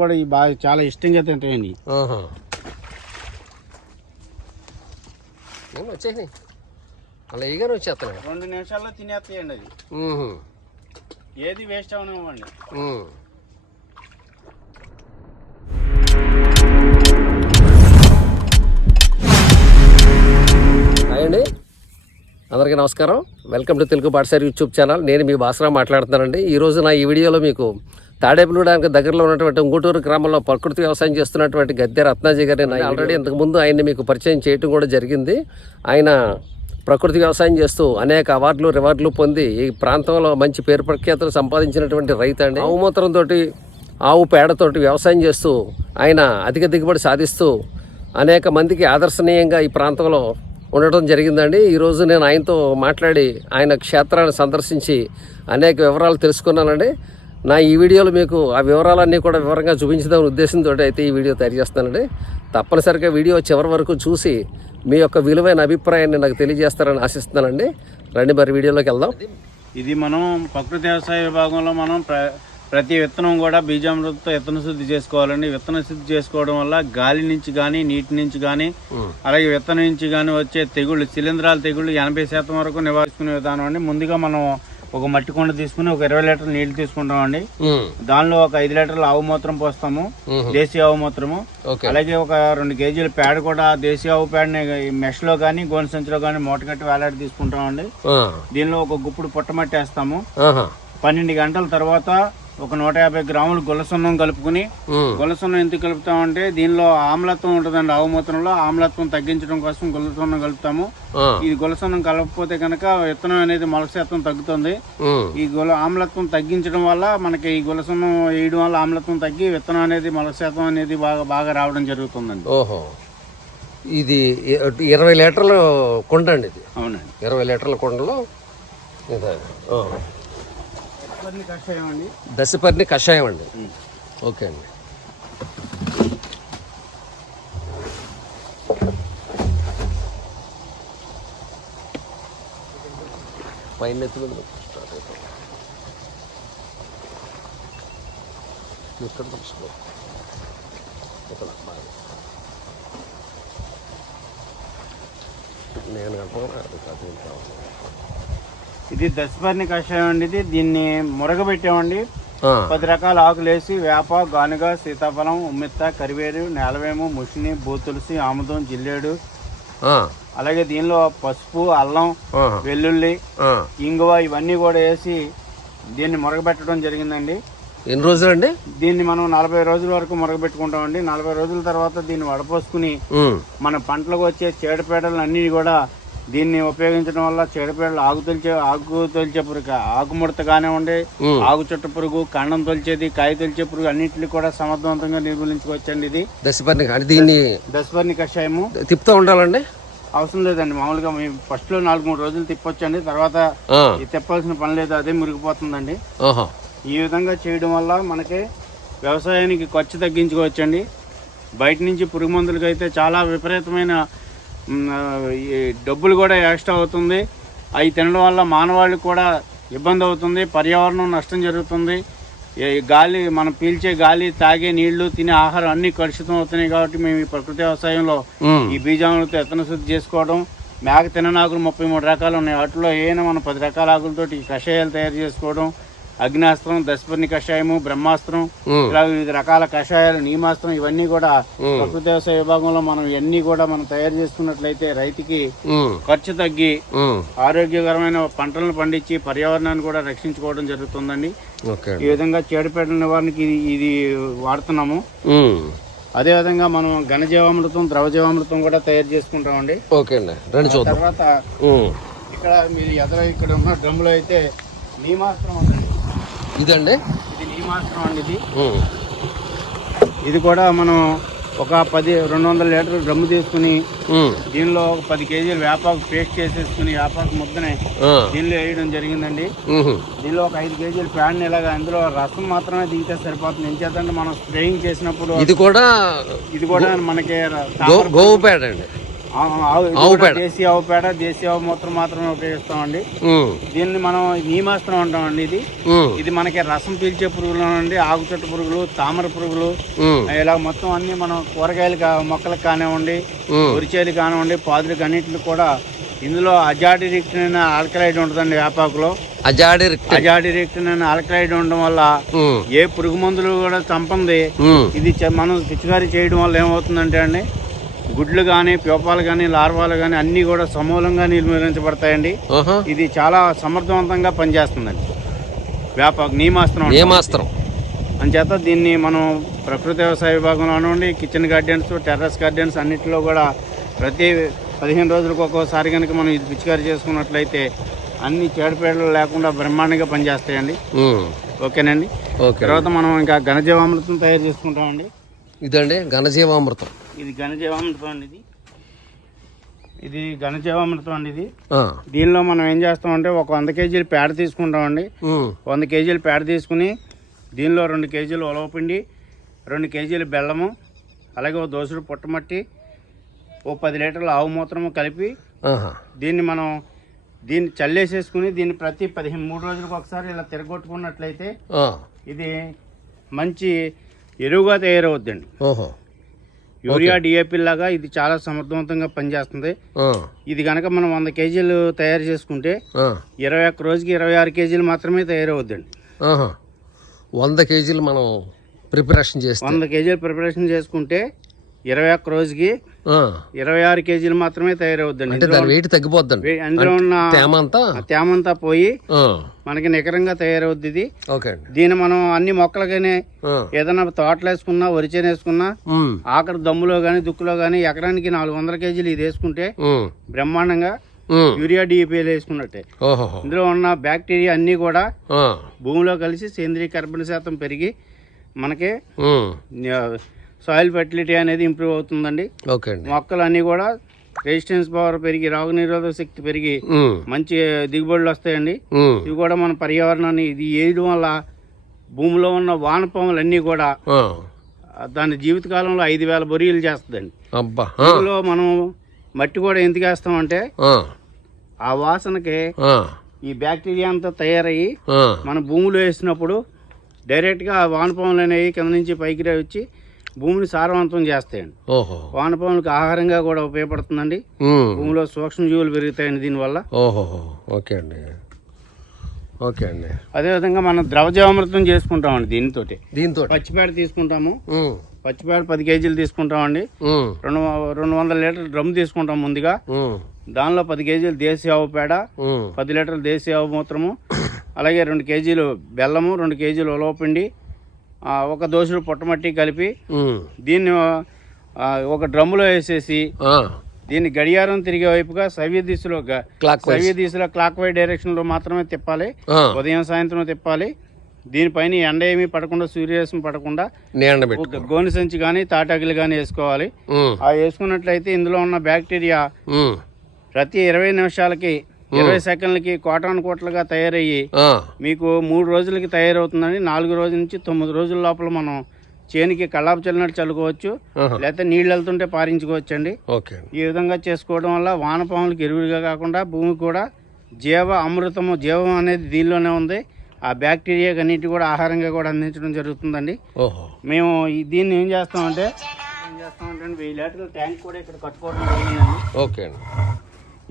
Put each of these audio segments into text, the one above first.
కూడా ఈ బాగా చాలా ఇష్టంగా తింటాయండి. వచ్చేసి అలా ఈగానే వచ్చేస్తాను. 2 నిమిషాల్లో తినేస్తాయండి అది. ఏది వేస్ట్ అవనివ్వండి. హాయ్ అండి, అందరికీ నమస్కారం. వెల్కమ్ టు తెలుగు పాఠశాల యూట్యూబ్ ఛానల్. నేను మీ భాస్కర్ మాట్లాడుతున్నానండి. ఈరోజు ఈ వీడియోలో మీకు తాడేపల్లిగూడెంకి దగ్గరలో ఉన్నటువంటి ఉంగుటూరు గ్రామంలో ప్రకృతి వ్యవసాయం చేస్తున్నటువంటి గద్దె రత్నాజీ గారిని ఆల్రెడీ ఇంతకుముందు ఆయన్ని మీకు పరిచయం చేయడం కూడా జరిగింది. ఆయన ప్రకృతి వ్యవసాయం చేస్తూ అనేక అవార్డులు రివార్డులు పొంది ఈ ప్రాంతంలో మంచి పేరు ప్రఖ్యాతులు సంపాదించినటువంటి రైతు అండి. ఆవు మూత్రంతో ఆవు పేడతోటి వ్యవసాయం చేస్తూ ఆయన అధిక దిగుబడి సాధిస్తూ అనేక మందికి ఆదర్శనీయంగా ఈ ప్రాంతంలో ఉండటం జరిగిందండి. ఈరోజు నేను ఆయనతో మాట్లాడి ఆయన క్షేత్రాన్ని సందర్శించి అనేక వివరాలు తెలుసుకున్నానండి. ఈ వీడియోలో మీకు ఆ వివరాలన్నీ కూడా వివరంగా చూపించడం ఉద్దేశంతో అయితే ఈ వీడియో తయారు చేస్తానండి. తప్పనిసరిగా వీడియో చివరి వరకు చూసి మీ యొక్క విలువైన అభిప్రాయాన్ని నాకు తెలియజేస్తారని ఆశిస్తున్నానండి. రండి మరి వీడియోలోకి వెళ్దాం. ఇది మనం ప్రకృతి వ్యవసాయ విభాగంలో మనం ప్రతి విత్తనం కూడా బీజామృతంతో విత్తన శుద్ధి చేసుకోవాలండి. విత్తన శుద్ధి చేసుకోవడం వల్ల గాలి నుంచి కానీ నీటి నుంచి కానీ అలాగే విత్తనం నుంచి కానీ వచ్చే తెగుళ్ళు, శిలీంధ్రాల తెగుళ్ళు 80% వరకు నివారించుకునే విధానం అండి. ముందుగా మనం ఒక మట్టి కుండ తీసుకుని ఒక 20 లీటర్ల నీళ్లు తీసుకుంటాం అండి. దానిలో ఒక 5 లీటర్ల ఆవు మూత్రం పోస్తాము, దేశీ ఆవు మూత్రము. అలాగే ఒక 2 కేజీల పేడ కూడా దేశీ ఆవు పేడని మెష్ లో గానీ గోనె సంచిలో గానీ మూట కట్టి వేలాడి తీసుకుంటాం అండి. దీనిలో ఒక గుప్పుడు పుట్టమట్టి వేస్తాము. 12 గంటల తర్వాత ఒక 150 గ్రాములు గుల్లసున్నం కలుపుకుని, గుల్లసున్నం ఎందుకు కలుపుతామంటే దీనిలో ఆమ్లత్వం ఉంటుందండి. ఆవు మూత్రంలో ఆమ్లత్వం తగ్గించడం కోసం గుల్లసున్నం కలుపుతాము. ఇది గుల్లసున్నం కలపకపోతే కనుక విత్తనం అనేది మొలక శాతం తగ్గుతుంది. ఈ ఆమ్లత్వం తగ్గించడం వల్ల మనకి ఈ గుల్లసున్నం వేయడం వల్ల ఆమ్లత్వం తగ్గి విత్తనం అనేది మొలక శాతం అనేది బాగా రావడం జరుగుతుందండి. ఓహో, ఇది 20 లీటర్ల కుండ అండి. ఇది అవునండి, 20 లీటర్ల కుండలో దశపర్ణి కషాయం అండి. ఓకే అండి. పైన నేను ఇది దశపర్ణి కషాయం అండి. దీన్ని మురగబెట్టామండి. 10 రకాల ఆకులు వేసి వేప, గానుగ, సీతాఫలం, ఉమ్మెత్త, కరివేరు, నేలవేము, ముషిని, బూతులసి, ఆముదం, జిల్లేడు, అలాగే దీనిలో పసుపు, అల్లం, వెల్లుల్లి, ఇంగువ ఇవన్నీ కూడా వేసి దీన్ని మురగబెట్టడం జరిగిందండి. ఎన్ని రోజులు అండి? దీన్ని మనం 40 రోజుల వరకు మురగబెట్టుకుంటామండి. 40 రోజుల తర్వాత దీన్ని వడపోసుకుని మన పంటలకు వచ్చే చీడపీడలు అన్ని కూడా దీన్ని ఉపయోగించడం వల్ల చీడపీడలు ఆకు తొలిచే పురుగు, ఆకుముడత కానివ్వండి, ఆకు చుట్ట పురుగు, కాండం తొలిచేది, కాయ తొలిచే పురుగు అన్నింటినీ కూడా సమర్థవంతంగా నిర్మూలించుకోవచ్చండి. ఇది దశపర్ణి కషాయము. తిప్పుతూ ఉండాలండి? అవసరం లేదండి, మామూలుగా ఫస్ట్ లో 4-3 రోజులు తిప్పొచ్చండి. తర్వాత తిప్పాల్సిన పని లేదు, అదే మురిగిపోతుందండి. ఈ విధంగా చేయడం వల్ల మనకి వ్యవసాయానికి ఖర్చు తగ్గించుకోవచ్చండి. బయట నుంచి పురుగు మందులకి అయితే చాలా విపరీతమైన డబ్బులు కూడా ఎక్స్ట్రా అవుతుంది. అవి తినడం వల్ల మానవాళికి కూడా ఇబ్బంది అవుతుంది, పర్యావరణం నష్టం జరుగుతుంది. గాలి, మనం పీల్చే గాలి, తాగే నీళ్లు, తినే ఆహారం అన్ని కలుషితం అవుతున్నాయి. కాబట్టి మేము ఈ ప్రకృతి వ్యవసాయంలో ఈ బీజామృత విత్తన శుద్ధి చేసుకోవడం, మేక తిననాకులు 33 రకాలు ఉన్నాయి. వాటిలో ఏమైనా మనం 10 రకాల ఆకులతోటి కషాయాలు తయారు చేసుకోవడం, అగ్నాస్త్రం, దశపర్ణి కషాయము, బ్రహ్మాస్త్రం, ఇలా వివిధ రకాల కషాయాలు, నీమాస్త్రం, ఇవన్నీ కూడా ప్రకృతి వ్యవసాయ విభాగంలో మనం ఇవన్నీ కూడా మనం తయారు చేసుకున్నట్లయితే రైతుకి ఖర్చు తగ్గి ఆరోగ్యకరమైన పంటలను పండించి పర్యావరణాన్ని కూడా రక్షించుకోవడం జరుగుతుందండి. ఈ విధంగా చీడపీడల నివారణకి ఇది వాడుతున్నాము. అదే విధంగా మనం ఘనజీవామృతం, ద్రవజీవామృతం కూడా తయారు చేసుకుంటామండి. తర్వాత ఇక్కడ మీరు ఇక్కడ ఉన్న డ్రమ్ములో అయితే నీమాస్త్రం ఉందండి. ఇదండి, ఇది నీమాస్త్రం అండి. ఇది కూడా మనం ఒక 200 లీటర్ల డ్రమ్ము తీసుకుని దీనిలో ఒక 10 కేజీలు వేపాకు పేస్ట్ చేసేసుకుని వేపాకు ముద్దనే దీనిలో వేయడం జరిగిందండి. దీనిలో ఒక 5 కేజీలు ప్యాడ్ని ఇలాగా అందులో రసం మాత్రమే దిగితే సరిపోతుంది. ఎంచేతంటే మనం స్ప్రేయింగ్ చేసినప్పుడు ఇది కూడా మనకి గోవు పేడ అండి. ఆవు పేడ, దేశీ ఆవు పేడ, దేశీ ఆవు మూత్రం మాత్రమే ఉపయోగిస్తామండి. దీన్ని మనం నీమాస్త్రం అంటామండి. ఇది మనకి రసం పీల్చే పురుగులు అండి, ఆకు చెట్టు పురుగులు, తామర పురుగులు, ఇలా మొత్తం అన్ని మనం కూరగాయలు మొక్కలకు కానివ్వండి, ఉరిచేలు కానివ్వండి, పాదులకు అన్నింటికి కూడా ఇందులో అజాడిరిక్టిన్ అనే ఆల్కలైడ్ ఉంటుందండి. వేపాకులో అజాడిరిక్టిన్ అనే ఆల్కలైడ్ ఉండడం వల్ల ఏ పురుగు మందులు కూడా చంపంది. ఇది మనం పిచికారీ చేయడం వల్ల ఏమవుతుందంటే అండి, గుడ్లు కానీ, ప్యూపాలు కానీ, లార్వాలు కానీ అన్ని కూడా సమూలంగా నిర్మూలించబడతాయండి. ఇది చాలా సమర్థవంతంగా పనిచేస్తుందండి వేపాకు నీమాస్త్రం. అంచేత దీన్ని మనం ప్రకృతి వ్యవసాయ విభాగంలో అనండి, కిచెన్ గార్డెన్స్, టెర్రస్ గార్డెన్స్ అన్నింటిలో కూడా ప్రతి 15 రోజులకు ఒక్కోసారి కనుక మనం ఇది పిచికారీ చేసుకున్నట్లయితే అన్ని చీడపీడలు లేకుండా బ్రహ్మాండంగా పనిచేస్తాయండి. ఓకేనండి. తర్వాత మనం ఇంకా ఘనజీవామృతం తయారు చేసుకుంటామండి. ఇదండి ఘనజీవామృతం. ఇది ఘనజీవామృతం అండి. ఇది ఘనజీవామృతం అండి. దీనిలో మనం ఏం చేస్తామంటే ఒక 100 కేజీలు పేడ తీసుకుంటామండి. 100 కేజీలు పేడ తీసుకుని దీనిలో 2 కేజీలు ఉలవపిండి, 2 కేజీలు బెల్లము, అలాగే ఒక దోసెడు పుట్టమట్టి, ఓ 10 లీటర్ల ఆవు మూత్రము కలిపి దీన్ని చల్లేసేసుకుని దీన్ని ప్రతి 13 రోజులకు ఒకసారి ఇలా తిరగొట్టుకున్నట్లయితే ఇది మంచి ఎరువుగా తయారవుద్దండి. యూరియా, డిఏపి లాగా ఇది చాలా సమర్థవంతంగా పనిచేస్తుంది. ఇది కనుక మనం 100 కేజీలు తయారు చేసుకుంటే 21 రోజుకి 26 కేజీలు మాత్రమే తయారవుద్దండి. 100 కేజీలు మనం ప్రిపరేషన్ చేస్తే 100 కేజీలు ప్రిపరేషన్ చేసుకుంటే 21 రోజుకి 26 కేజీలు మాత్రమే తయారవుద్దండి. అందులో ఉన్న తేమంతా పోయి మనకి నికరంగా తయారవుద్ది ఇది. దీన్ని మనం అన్ని మొక్కలకైనా ఏదైనా తోటలు వేసుకున్నా, వరిచేను వేసుకున్నా, ఆఖరి దమ్ములో గానీ, దుక్కులో గానీ ఎకరానికి 400 కేజీలు ఇది వేసుకుంటే బ్రహ్మాండంగా యూరియా, డిఏపీలు వేసుకున్నట్టే. ఇందులో ఉన్న బ్యాక్టీరియా అన్ని కూడా భూమిలో కలిసి సేంద్రీయ కర్బన శాతం పెరిగి మనకి సాయిల్ ఫెర్టిలిటీ అనేది ఇంప్రూవ్ అవుతుందండి. మొక్కలు అన్ని కూడా రెసిస్టెన్స్ పవర్ పెరిగి, రోగనిరోధక శక్తి పెరిగి మంచి దిగుబడులు వస్తాయండి. ఇవి కూడా మన పర్యావరణాన్ని ఇది వేయడం వల్ల భూమిలో ఉన్న వానపాములు అన్ని కూడా దాని జీవితకాలంలో 5,000 బొరియలు చేస్తుందండి. ఇందులో మనం మట్టి కూడా ఎందుకు వేస్తామంటే ఆ వాసనకి ఈ బ్యాక్టీరియా అంతా తయారయ్యి మన భూమిలో వేసినప్పుడు డైరెక్ట్గా ఆ వానపాములు అనేవి కింద నుంచి పైకి వచ్చి భూమిని సారవంతం చేస్తాయండి. వానపాములకు ఆహారంగా కూడా ఉపయోగపడుతుందండి. భూమిలో సూక్ష్మజీవులు పెరుగుతాయండి దీనివల్ల. అదేవిధంగా మనం ద్రవజీవామృతం చేసుకుంటామండి. దీంతో పచ్చిపేడ తీసుకుంటాము. పచ్చిపేడ 10 కేజీలు తీసుకుంటామండి. 200 లీటర్ల డ్రమ్ తీసుకుంటాం ముందుగా. దానిలో 10 కేజీలు దేశీ ఆవు పేడ, 10 లీటర్ల దేశీ ఆవు మూత్రము, అలాగే 2 కేజీలు బెల్లము, 2 కేజీలు ఉలవపిండి, ఒక దోసెడు పుట్టమట్టి కలిపి దీన్ని ఒక డ్రమ్ములో వేసేసి దీన్ని గడియారం తిరిగే వైపుగా సవ్య దిశలో క్లాక్ వై డైరెక్షన్ లో మాత్రమే తిప్పాలి. ఉదయం సాయంత్రం తిప్పాలి. దీనిపైన ఎండ ఏమీ పడకుండా, సూర్యరశ్మి పడకుండా గోని సంచి కానీ, తాటాకులు కానీ వేసుకోవాలి. ఆ వేసుకున్నట్లయితే ఇందులో ఉన్న బ్యాక్టీరియా ప్రతి 20 నిమిషాలకి 20 సెకండ్లకి కోటానుకోట్లుగా తయారయ్యి మీకు 3 రోజులకి తయారవుతుందని. 4 రోజుల నుంచి 9 రోజుల లోపల మనం చేనికి కళ్ళాపు చల్లినట్టు చల్లుకోవచ్చు, లేకపోతే నీళ్ళు వెళ్తుంటే పారించుకోవచ్చు అండి. ఈ విధంగా చేసుకోవడం వల్ల వానపాములకు ఎరువులుగా కాకుండా భూమికి కూడా జీవం అనేది దీనిలోనే ఉంది. ఆ బ్యాక్టీరియా అన్నిటి కూడా ఆహారంగా కూడా అందించడం జరుగుతుందండి. మేము దీన్ని ఏం చేస్తామంటే 1000 లీటర్ల ట్యాంక్ కూడా ఇక్కడ కట్టుకోవడం జరిగిందండి.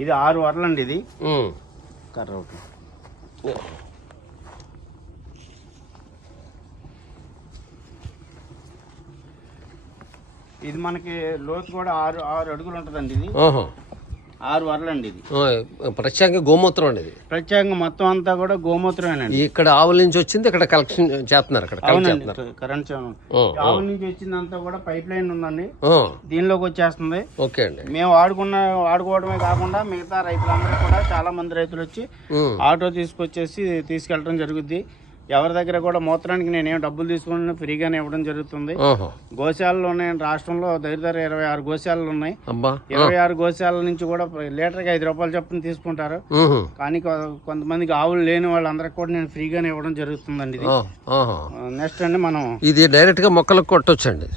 ఇది 6 వరలండి. ఇది కర్ర ఒకటి. ఇది మనకి లోతు కూడా 6 అడుగులు ఉంటుందండి. ఇది 6 వరలండి. ఇది ప్రత్యేకంగా గోమూత్రం అండి. ఇది ప్రత్యేకంగా మొత్తం అంతా కూడా గోమూత్రమేనండి. ఇక్కడ ఆవుల నుంచి వచ్చింది ఇక్కడ కలెక్షన్ చేస్తున్నారు. కరెంట్ ఆవుల నుంచి వచ్చిందంతా కూడా పైప్ లైన్ ఉందండి, దీనిలోకి వచ్చేస్తుంది. మేము వాడుకోవడమే కాకుండా మిగతా రైతులందరూ కూడా చాలా మంది రైతులు వచ్చి ఆటో తీసుకొచ్చేసి తీసుకెళ్ళడం జరుగుద్ది. ఎవరి దగ్గర కూడా మూత్రానికి నేనేం డబ్బులు తీసుకుని ఫ్రీగానే ఇవ్వడం జరుగుతుంది. గోశాలలో ఉన్నాయి రాష్ట్రంలో దగ్గర 26 గోశాలలు ఉన్నాయి. 26 గోశాల నుంచి కూడా లీటర్కి 5 రూపాయలు చొప్పున తీసుకుంటారు. కానీ కొంతమందికి ఆవులు లేని వాళ్ళందరికి కూడా నేను ఫ్రీగానే ఇవ్వడం జరుగుతుందండి. ఇది నెక్స్ట్ అండి మనం ఇది డైరెక్ట్ గా మొక్కలకు కొట్టొచ్చండి.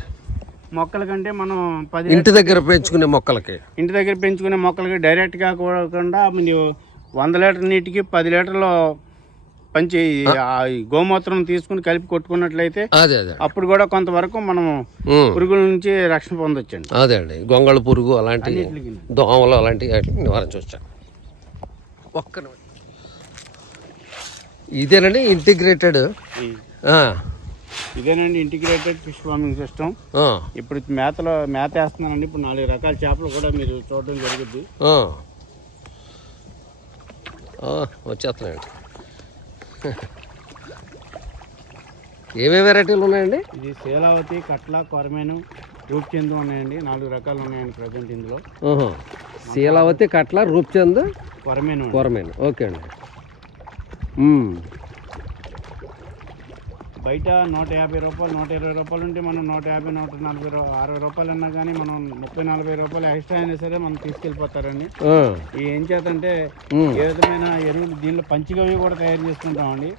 మొక్కల కంటే మనం 10 ఇంటి దగ్గర పెంచుకునే మొక్కలకి ఇంటి దగ్గర పెంచుకునే మొక్కలకి డైరెక్ట్గా కాకుండా మీరు 100 లీటర్ నీటికి 10 లీటర్లు పంచి ఈ గోమూత్రం తీసుకుని కలిపి కొట్టుకున్నట్లయితే అదే అదే అప్పుడు కూడా కొంతవరకు మనం పురుగుల నుంచి రక్షణ పొందొచ్చండి. అదే అండి, గొంగళ పురుగు అలాంటి అన్నిటికీ. దోమలు అలాంటివి నివారించవచ్చు. ఒక్క నిమిషం. ఇదేనండి ఇంటిగ్రేటెడ్. ఇదేనండి ఇంటిగ్రేటెడ్ ఫిష్ ఫార్మింగ్ సిస్టమ్. ఇప్పుడు మేత వేస్తున్నానండి. ఇప్పుడు 4 రకాల చేపలు కూడా మీరు చూడడం జరుగుద్ది. వచ్చేస్తున్నాయండి. ఏమేమి వెరైటీలు ఉన్నాయండి? ఇది శీలావతి, కట్ల, కొరమేను, రూప్చందు ఉన్నాయండి. 4 రకాలు ఉన్నాయండి ప్రజెంట్ ఇందులో. శీలావతి, కట్ల, రూప్చంద్, కొరమేను. ఓకే అండి. బయట 150 రూపాయలు, 120 రూపాయలు ఉంటే మనం 150, 140, 60 రూపాయలు అన్నా కానీ మనం 30-40 రూపాయలు ఎక్స్ట్రా అయినా సరే మనం తీసుకెళ్ళిపోతారండి. ఏం చేతంటే ఏ విధమైన ఎరువులు దీనిలో పంచిగవి కూడా తయారు చేసుకుంటామండి.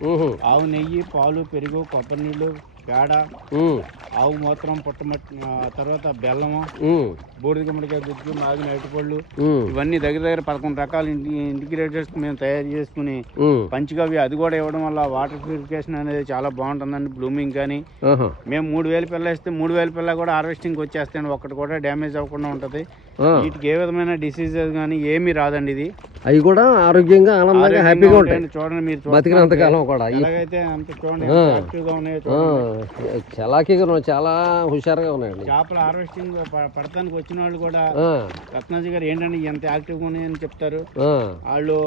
ఆవు నెయ్యి, పాలు, పెరుగు, కొబ్బరి నీళ్ళు, పేడ, ఆవు మూత్రం, పుట్టమట్టి, తర్వాత బెల్లము, బూడిద గుమ్మడికాయ గుజ్జు, మాగిన అరటిపళ్ళు, ఇవన్నీ దగ్గర 11 రకాల ఇంటిగ్రేటర్స్ మేము తయారు చేసుకుని పంచిగవి అది కూడా ఇవ్వడం వల్ల వాటర్ ప్యూరిఫికేషన్ అనేది చాలా బాగుంటుందండి. బ్లూమింగ్ కానీ మేము 3000 పిల్ల ఇస్తే 3000 పిల్ల కూడా హార్వెస్టింగ్ వచ్చేస్తాయండి. ఒక్కటి కూడా డ్యామేజ్ అవ్వకుండా ఉంటుంది. వీటికి ఏ విధమైన డిసీజెస్ కానీ ఏమీ రాదండి. ఇది అవి కూడా ఆరోగ్యంగా ఆనందంగా హ్యాపీగా ఉంటాయి. చూడండి, మీరు బతికినంత కాలం కూడా ఎలాగైతే అంత చూడండి యాక్టివ్గా ఉన్నాయో. చలాకీగా చాలా హుషారుగా ఉన్నాయండి. చేపల హార్వెస్టింగ్ పడతానికి వచ్చిన వాళ్ళు కూడా రత్నాజీ గారు ఏంటంటే ఎంత యాక్టివ్గా ఉన్నాయని చెప్తారు. వాళ్ళు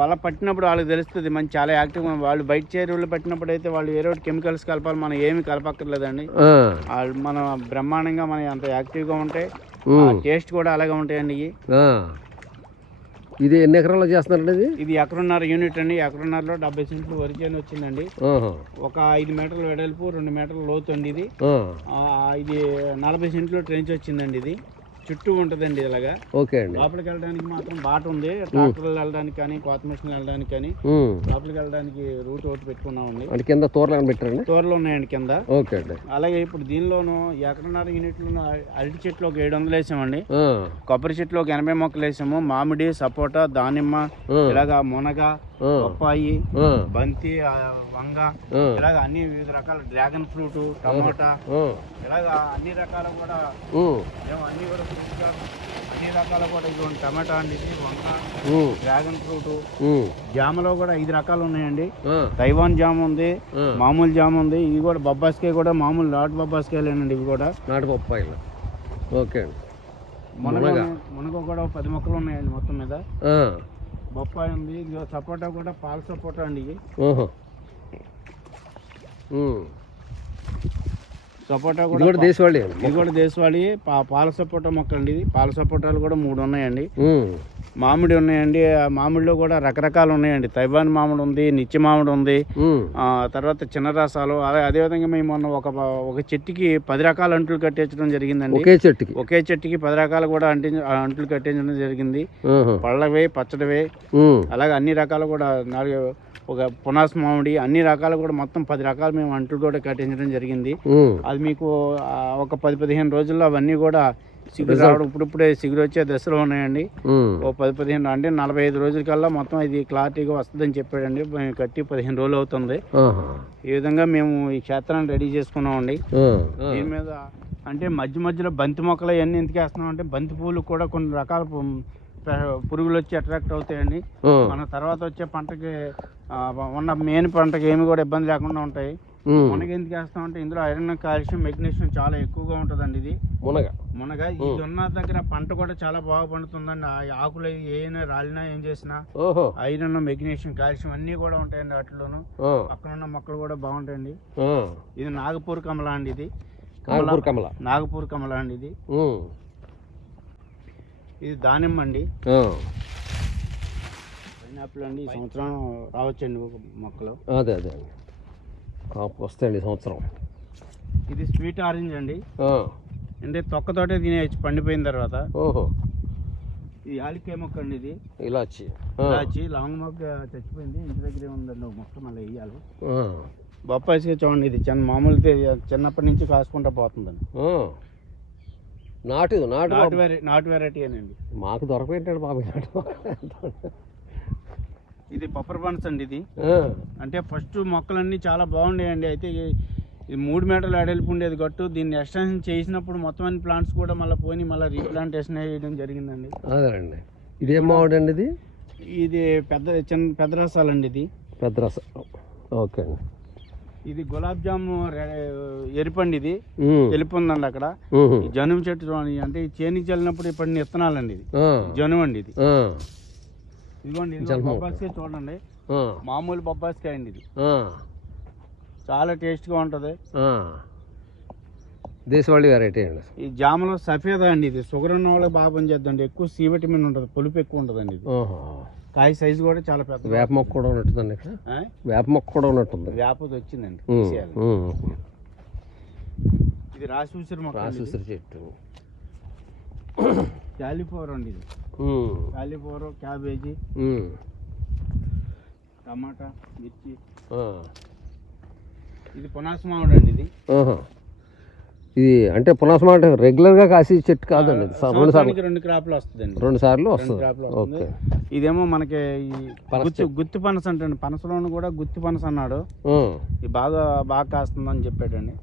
వల పట్టినప్పుడు వాళ్ళకి తెలుస్తుంది మంచి చాలా యాక్టివ్గా. వాళ్ళు బయట చేరువులు పట్టినప్పుడు అయితే వాళ్ళు వేరే కెమికల్స్ కలపాలి, మనం ఏమి కలపక్కర్లేదండి. వాళ్ళు మన బ్రహ్మాండంగా మన అంత యాక్టివ్గా ఉంటాయి. టేస్ట్ కూడా అలాగే ఉంటాయండి. ఇది ఎన్ని ఎకరాల్లో చేస్తున్నారండి? ఇది 1.5 యూనిట్ అండి. 1.5లో 70 సెంట్లు వరి చేను వచ్చిందండి. ఒక 5 మీటర్ల వెడల్పు, 2 మీటర్ల లోతు అండి. ఇది 40 సెంట్లు ట్రెంచ్ వచ్చిందండి. ఇది చుట్టూ ఉంటుందండి ఇలాగా. ఓకే అండి. లోపలికి వెళ్ళడానికి మాత్రం బాట ఉంది. ట్రాక్టర్లు వెళ్ళడానికి కానీ, కోత మిషన్ వెళ్ళడానికి కానీ, లోపలికి వెళ్ళడానికి రూట్ ఒకటి పెట్టుకున్నామండి. కింద తోరలు పెట్టారండి? తోరలు ఉన్నాయండి కింద. ఓకే అండి. అలాగే ఇప్పుడు దీనిలోను 1.5 యూనిట్లను అరటి చెట్లు ఒక 700 వేసామండి. కొబ్బరి చెట్లు ఒక 80 మొక్కలు వేసాము. మామిడి, సపోటా, దానిమ్మ, ఇలాగా మునగ, బొప్పాయి, బంతి, వంగ, ఇలాగ అన్ని వివిధ రకాల డ్రాగన్ ఫ్రూట్, టమాటా, ఇలాగ అన్ని రకాల కూడా అన్ని కూడా అన్ని రకాల కూడా ఇదిగోండి. టమాటా అండి, ఇది వంగ, డ్రాగన్ ఫ్రూట్, జామలో కూడా 5 రకాలు ఉన్నాయండి. తైవాన్ జామ ఉంది, మామూలు జామ ఉంది. ఇవి కూడా బొబ్బాస్కాయ కూడా మామూలు నాటు బొబ్బాస్కాయలేనండి. ఇవి కూడా నాటు బొప్పాయిలు. ఓకే అండి. మునగ కూడా 10 మొక్కలు ఉన్నాయండి మొత్తం మీద. బొప్పాయి ఉంది. సపోటా కూడా పాల సపోటా అండి. సపోటా కూడా దేశవాళీ. ఇది కూడా దేశవాళీ పాల సపోటా మొక్క అండి. ఇది పాల సపోటాలు కూడా 3 ఉన్నాయండి. మామిడి ఉన్నాయండి. మామిడిలో కూడా రకరకాలు ఉన్నాయండి. తైవాన్ మామిడి ఉంది, నిత్య మామిడి ఉంది, తర్వాత చిన్న రసాలు. అదేవిధంగా మేము మొన్న ఒక చెట్టుకి 10 రకాల అంట్లు కట్టించడం జరిగిందండి. ఒకే చెట్టుకి 10 రకాలు కూడా అంట్లు కట్టించడం జరిగింది. పళ్ళవే, పచ్చడివే, అలాగే అన్ని రకాలు కూడా ఒక పునాస్ మామిడి, అన్ని రకాలు కూడా మొత్తం 10 రకాలు మేము అంట్లు కూడా కట్టించడం జరిగింది. అది మీకు ఒక 10-15 రోజుల్లో అవన్నీ కూడా సిగురు రావడం, ఇప్పుడిప్పుడే సిగురు వచ్చే దశలో ఉన్నాయండి. ఓ 10-15 అంటే 45 రోజుల కల్లా మొత్తం ఇది క్లారిటీగా వస్తుందని చెప్పాడండి. మేము కట్టి 15 రోజులు అవుతుంది. ఈ విధంగా మేము ఈ క్షేత్రాన్ని రెడీ చేసుకున్నామండి. దీని మీద అంటే మధ్యలో బంతి మొక్కలు అవన్నీ ఎందుకు వేస్తున్నాం అంటే బంతి పూలు కూడా కొన్ని రకాల పురుగులు వచ్చి అట్రాక్ట్ అవుతాయండి. మన తర్వాత వచ్చే పంటకి ఉన్న మెయిన్ పంటకి ఏమి కూడా ఇబ్బంది లేకుండా ఉంటాయి. మునగ ఎందుకు వేస్తామంటే ఇందులో ఐరన్, కాల్షియం, మెగ్నీషియం చాలా ఎక్కువగా ఉంటుందండి. ఇది మునగ ఇది ఉన్న దగ్గర పంట కూడా చాలా బాగా పండుతుందండి. ఆకులు ఏమైనా రాలినా ఏం చేసినా ఐరన్, మెగ్నీషియం, కాల్షియం అన్ని కూడా ఉంటాయండి వాటిలోను. పక్కన ఉన్న మొక్కలు కూడా బాగుంటాయండి. ఇది నాగపూర్ కమల అండి. ఇది నాగపూర్ కమల అండి. ఇది దానిమ్మ అండి. పైనాపిల్ అండి. ఈ సంవత్సరం రావచ్చండి మొక్కలు. అదే వస్తాయండి ఈ సంవత్సరం. ఇది స్వీట్ ఆరెంజ్ అండి. అంటే తొక్కతోటే తినేయచ్చు పండిపోయిన తర్వాత. ఈ యాలక్కాయ మొక్క అండి. ఇది ఇలాచి లాంగ్ మొక్క చచ్చిపోయింది. ఇంటి దగ్గరే ఉందండి ఒక మొక్క, మళ్ళీ వేయాలి. బొప్పాయిగా చూడండి. ఇది మామూలు చిన్నప్పటి నుంచి కాసుకుంటా పోతుందండి. నాటు నాటు నాటు వెరైటీ అనండి. మాకు దొరకపోయింటాడు బాబు నాటు. ఇది పప్పర్ పనస అండి. ఇది అంటే ఫస్ట్ మొక్కలన్నీ చాలా బాగుండేయండి. అయితే ఇది 3 మీటర్లు ఎడల్పు ఉండేది గట్టు. దీన్ని ఎక్స్టెన్షన్ చేసినప్పుడు మొత్తం అన్ని ప్లాంట్స్ కూడా మళ్ళీ పోయి మళ్ళీ రీప్లాంటేషన్ చేయడం జరిగిందండి. అదేనండి. ఇదేం మామిడి అండి? ఇది పెద్ద రసాలండి. ఇది పెద్ద రసం. ఓకే అండి. ఇది గులాబ్ జామ్ ఎరిపండి. ఇది తెలుపు ఉందండి అక్కడ. జనుము చెట్టు చూడండి. అంటే ఈ చేనికి చల్లినప్పుడు ఇప్పుడు విత్తనాలండి. ఇది జనుము అండి. ఇది ఇదిగోండి. బొబ్బాస్కాయ చూడండి. మామూలు బొబ్బాస్కాయ అండి. ఇది చాలా టేస్ట్గా ఉంటుంది. దేశవాళీ వెరైటీ అండి. ఈ జామలో సఫేదా అండి. ఇది షుగర్ ఉన్న వాళ్ళకి బాగా పనిచేద్దండి. ఎక్కువ సి విటమిన్ ఉంటుంది, పులుపు ఎక్కువ ఉంటుందండి. ఇది కాయ సైజు కూడా చాలా పెద్ద. వేప మొక్క కూడా ఉన్నట్టుందండి ఇక్కడ. వేప మొక్క కూడా ఉన్నట్టుంది. వేపది వచ్చిందండి. ఇది రాసి ఉసిరి మొక్క. రాసి ఉసిరి చెట్టు. క్యాలీఫ్లవర్ అండి. ఇది క్యాలీఫ్లవర్, క్యాబేజీ, టమాటా, మిర్చి. ఇది పునాస మామిడి అండి. ఇది అంటే పునాస మామిడి రెగ్యులర్గా కాసే చెట్టు కాదండి. 2 క్రాప్లు వస్తుందండి. 2 సార్లు వస్తుంది. ఓకే. ఇదేమో మనకి గుత్తి పనస అంటే పనసలోను కూడా గుత్తి పనస అన్నాడు. ఇది బాగా కాస్తుందని చెప్పాడండి.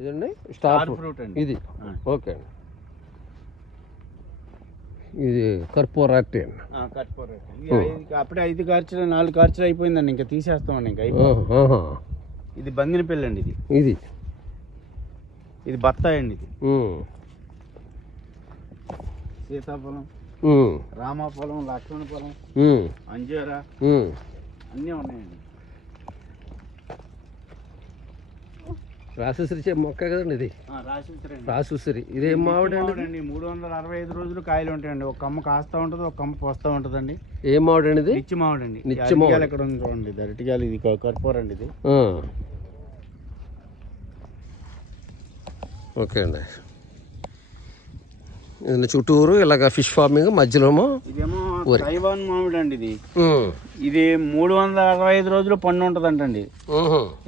ఇదండి స్టార్ ఫ్రూట్ అండి. ఇది ఓకే అండి. ఇది కర్పూరాటి అండి. అప్పుడే 5 కార్చులు 4 కార్చులు అయిపోయిందండి. ఇంకా తీసేస్తామండి. ఇంకా ఇది బంగినపల్లి అండి. ఇది బత్తాయి అండి. ఇది సీతాఫలం, రామాఫలం, లక్ష్మణ ఫలం, అంజూరా అన్నీ ఉన్నాయండి. రాసుసిరి మొక్క కదండి. ఇది రాసుసిరి. ఇదేం మామిడి అండి? 365 రోజులు కాయలు ఉంటాయండి. ఒక కమ్మ కాస్తా ఉంటుంది, ఒక కమ్మ పోస్తా ఉంటుందండి. ఏం మామిడి అండి? ఇది నిచ్చి మామిడి అండి. నిచ్చి మామిడి ఎక్కడ ఉంది చూడండి. అరటికాయలు. ఇది కర్పూర అండి. ఇది ఓకే అండి. ఇది చుట్టూరు ఇలాగ ఫిష్ ఫార్మింగ్, మధ్యలోమో ఇదేమో తైవాన్ మామిడి అండి. ఇది 365 రోజులు పండు ఉంటుంది అంటండి.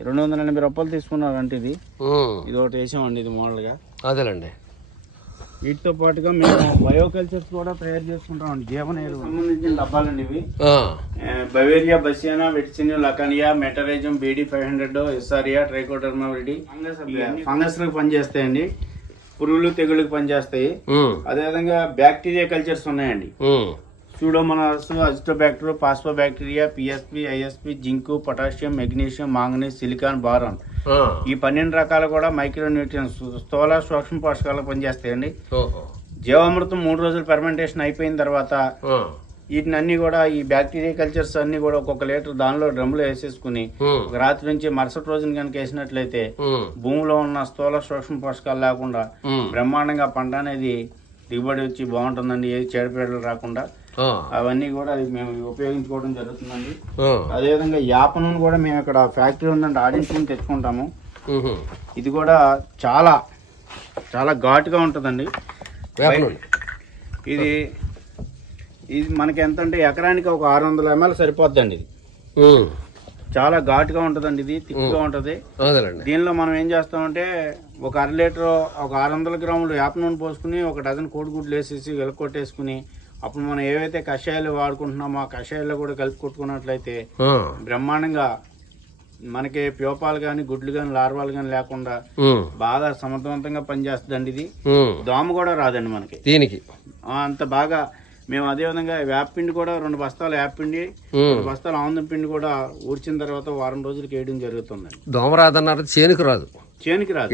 280 రూపాయలు తీసుకున్నారంటే. ఇది ఒకటి వేసామండి. ఇది మోడల్గా. అదేనండి. వీటితో పాటుగా మేము బయోకల్చర్స్ కూడా తయారు చేసుకుంటామండి. జీవనీరు సంబంధించిన డబ్బాలండి ఇవి. బవేరియా, బసియానా, వెట్సినియా, లకానియా, మెటరైజం, బీడీ 500, ఇసారియా, ట్రైకోడర్మా విరిడి ఫంగస్ లకు పనిచేస్తాయండి. పురుగులు, తెగుళ్ళకి పనిచేస్తాయి. అదేవిధంగా బ్యాక్టీరియా కల్చర్స్ ఉన్నాయండి. Pseudomonas, Azotobacter, Phosphobacteria, PSP, ISP, zinc, potassium, magnesium, manganese, silicon, boron. ఈ 12 రకాలు కూడా మైక్రో న్యూట్రియన్స్, స్థూల సూక్ష్మ పోషకాలకు పనిచేస్తాయండి. జీవామృతం 3 రోజులు ఫెర్మెంటేషన్ అయిపోయిన తర్వాత వీటిని అన్ని కూడా ఈ బ్యాక్టీరియా కల్చర్స్ అన్ని కూడా ఒక్కొక్క లీటర్ దానిలో డ్రమ్లో వేసేసుకుని ఒక రాత్రి నుంచి మరుసటి రోజున కనుక వేసినట్లయితే భూమిలో ఉన్న స్థూల సూక్ష్మ పోషకాలు లేకుండా బ్రహ్మాండంగా పంట అనేది దిగుబడి వచ్చి బాగుంటుందండి. ఏది చెడుపేడలు రాకుండా అవన్నీ కూడా మేము ఉపయోగించుకోవడం జరుగుతుందండి. అదేవిధంగా యాప నూనె కూడా మేము ఇక్కడ ఫ్యాక్టరీ ఉందండి, ఆడించుకుని తెచ్చుకుంటాము. ఇది కూడా చాలా చాలా ఘాటుగా ఉంటుందండి. ఇది మనకి ఎంత అంటే ఎకరానికి ఒక 600 ml సరిపోద్దండి. ఇది చాలా ఘాటుగా ఉంటుందండి. ఇది తిక్కుగా ఉంటుంది. దీనిలో మనం ఏం చేస్తామంటే ఒక 1/2 లీటర్, ఒక 600 గ్రాములు యాప నూనె పోసుకుని 1 డజన్ కోడిగుడ్లు వేసేసి వెలకొట్టేసుకుని అప్పుడు మనం ఏవైతే కషాయాలు వాడుకుంటున్నామో ఆ కషాయాల్లో కూడా కలిపి కొట్టుకున్నట్లయితే బ్రహ్మాండంగా మనకి ప్యూపాలు కానీ, గుడ్లు కానీ, లార్వాలు కానీ లేకుండా బాగా సమర్థవంతంగా పనిచేస్తుందండి. ఇది దోమ కూడా రాదండి మనకి దీనికి. అంత బాగా మేము అదేవిధంగా వేపపిండి కూడా 2 బస్తాలు వేపపిండి, 2 బస్తాలు ఆముదం పిండి కూడా ఊడ్చిన తర్వాత వారం రోజులకి వేయడం జరుగుతుందండి. దోమ రాదన్నారు. చేనుకి రాదు.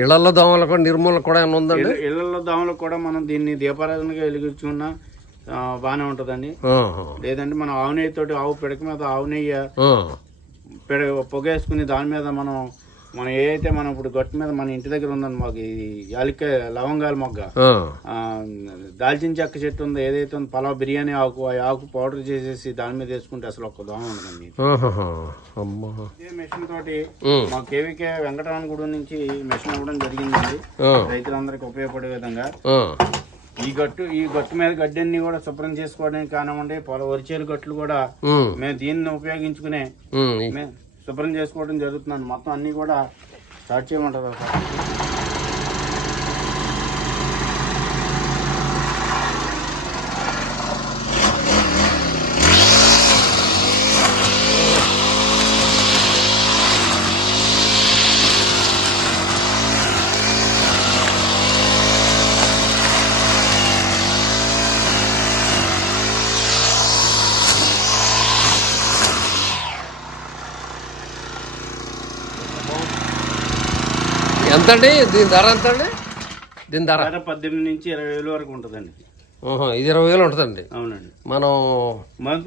ఇళ్లలో దోమలు కూడా నిర్మూలన కూడా ఉందండి. ఇళ్లలో దోమలకు కూడా మనం దీన్ని దీపారాధనగా వెలిగించుకున్నా బాగానే ఉంటదండి. లేదంటే మనం ఆవు నెయ్యి తోటి, ఆవు పిడక మీద ఆవు నెయ్యి పొగేసుకుని దాని మీద మనం ఏదైతే మనం ఇప్పుడు గట్టు మీద మన ఇంటి దగ్గర ఉందండి మాకు ఈ యాలక్కాయ, లవంగాల మొగ్గ, దాల్చిన చెక్క చెట్టు ఉంది, ఏదైతే ఉంది పలావ్ బిర్యానీ ఆకు, ఆ ఆకు పౌడర్ చేసేసి దాని మీద వేసుకుంటే అసలు ఒక్క దోమ ఉండదండి. ఇదే మెషిన్ తోటి మా కేవీకే వెంకటరామన్ గుడి నుంచి మెషిన్ ఇవ్వడం జరిగిందండి రైతులందరికీ ఉపయోగపడే విధంగా. ఈ గట్టు మీద గడ్డన్ని కూడా శుభ్రం చేసుకోవడానికి కానివ్వండి, వరిచేలు గట్లు కూడా మేము దీన్ని ఉపయోగించుకునే శుభ్రం చేసుకోవడం జరుగుతుందండి. మొత్తం అన్ని కూడా స్టార్ట్ చేయమంటారు. ఎంత అండి దీని ధర? ఎంత అండి దీని ధర? 18 నుంచి 20,000 వరకు ఉంటుందండి. ఇది 20,000 ఉంటుందండి. అవునండి. మనం